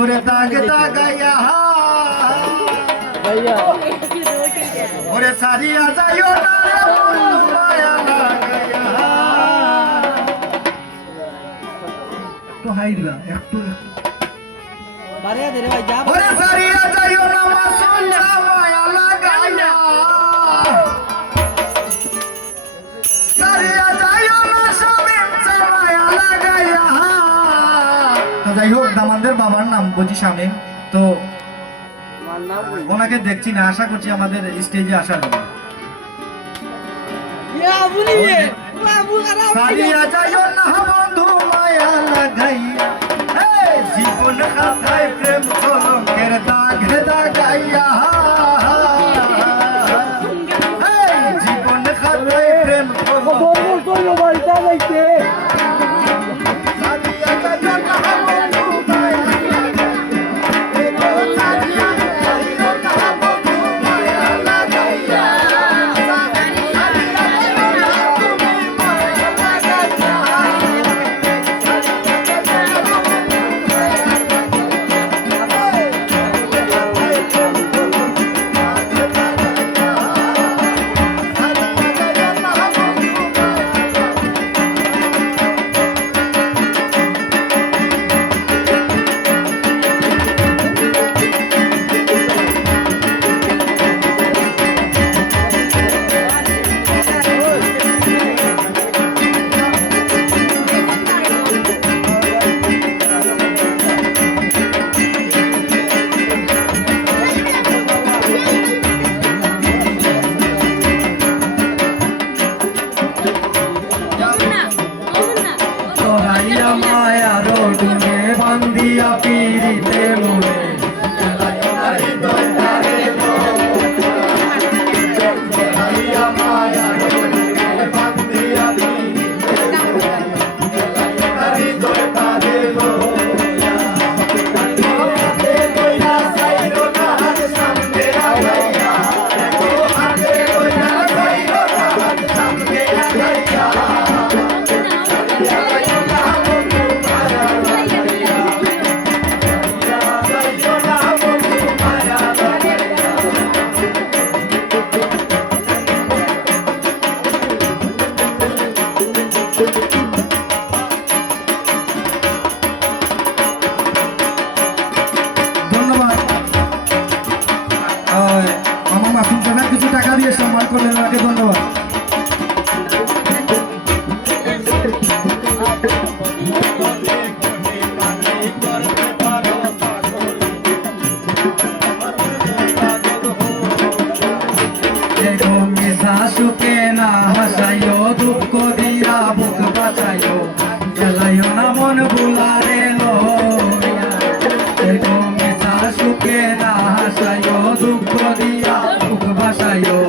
ওরে দাগে দাগাইয়া ওরে সারিয়া যাইও না রে বন্ধু মায়া লাগাইয়া একটু হাই দিলা একটু বাড়িয়া দে রে ভাই যা ওরে সারিয়া যাইও না মাসুম মায়া লাগাইয়া সারিয়া যাইও না স্বামী মায়া লাগাইয়া। তো যাই হোক দামানদের বাবার নাম বুঝি শামীম, তো ওনাকে দেখছি না, আশা করছি আমাদের স্টেজে আসার জন্য। সারিয়া যাইও না বন্ধু মায়া লাগাইয়া জীবন খাতায় প্রেম কলঙ্কের দাগ দাগাইয়া জীবন খাতায় প্রেম মায়া রোডে বান্দিয়া পিরিতে মোরে কিছু টাকা দিয়ে সম্মান করলেন, ওনাকে ধন্যবাদ। সুখে না হাসাইও দুঃখ দিয়া বুক বাঁচাইও গেলাইও না মন ভুলারে সুখে না হাসাইও দুঃখ দিয়া বুক বাঁচাইও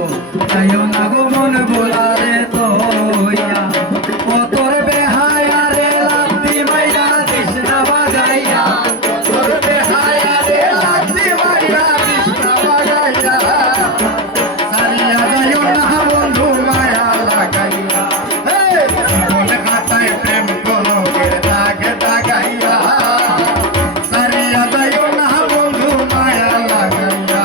যাইও না গো মন ভুলারে তো তোর বেহায়া রে লাভি মাইয়া কৃষ্ণ বাগাইয়া তোর বেহায়া রে লাভি মাইয়া কৃষ্ণ বাগাইয়া সারিয়া যাইও না বন্ধু মায়া লাগাইয়া জীবন খাতায় প্রেম কলঙ্কের দাগ দাগাইয়া সারিয়া যাইও না বন্ধু মায়া লাগাইয়া।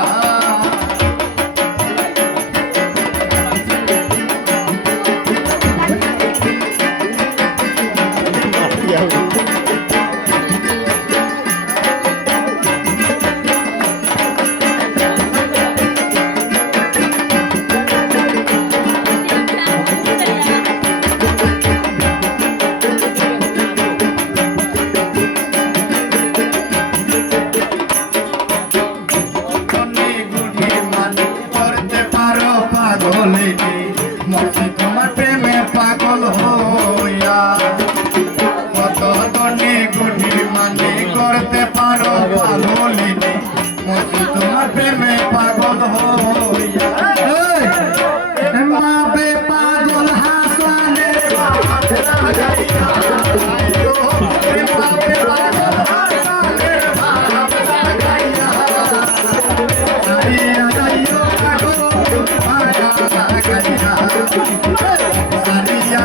তোমার প্রেমে পাগল হইয়া কত গনে গুনি মানে করতে পারো পাগলিনী তোমার প্রেমে পাগল হইয়া মাপে পাগল হাসানে সারিয়া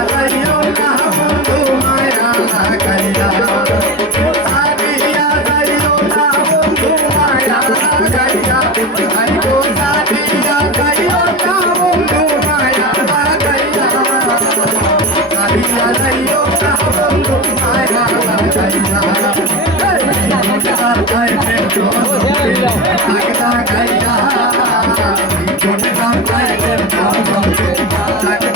Hey,